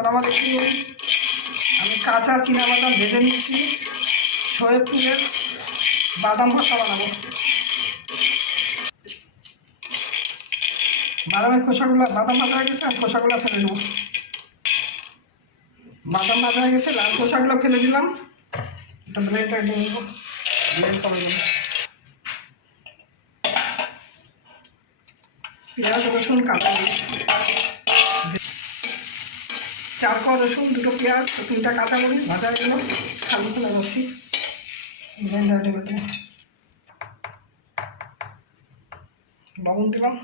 আসসালামু আলাইকুম। আমি কাঁচা চীনাবাদাম ভেজে নিচ্ছি, শরীয়তপুরের বাদাম ভর্তা বানাবো। বাদামের খোসাগুলো, বাদাম ভাজা হয়ে গেছে, আমি খোসাগুলো ফেলে দেবো। বাদাম ভাজা হয়ে গেছে, লাল খোসাগুলো ফেলে দিলাম। একটা ব্লেন্ডার দিয়ে নেবো, ব্লেন্ড করে দেবো। পেঁয়াজ রসুন কাঁচা মরিচ, 4 কোয়া রসুন, 2টো পেঁয়াজ, 3টা কাঁচামরিচ ভাজা হয়ে গেল। খালি ফেলে যাচ্ছি, ব্লেন্ডারে ঢেলে দেবো। লবণ দিলাম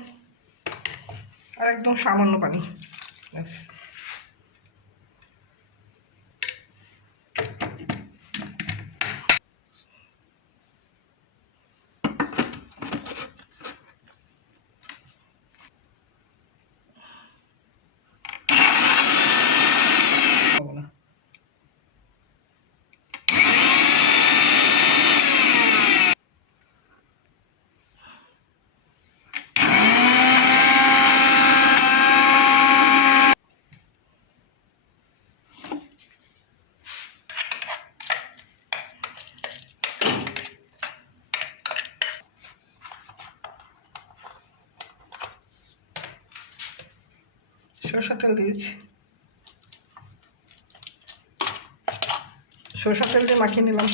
আর একদম সামান্য পানি, ব্যাস। সরষের তেল দিয়েছি, সরষের তেল দিয়ে মাখিয়ে নিলাম,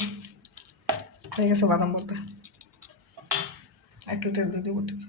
হয়ে গেছে বাদাম ভর্তা। একটু তেল দিয়ে দেবো, ঠিক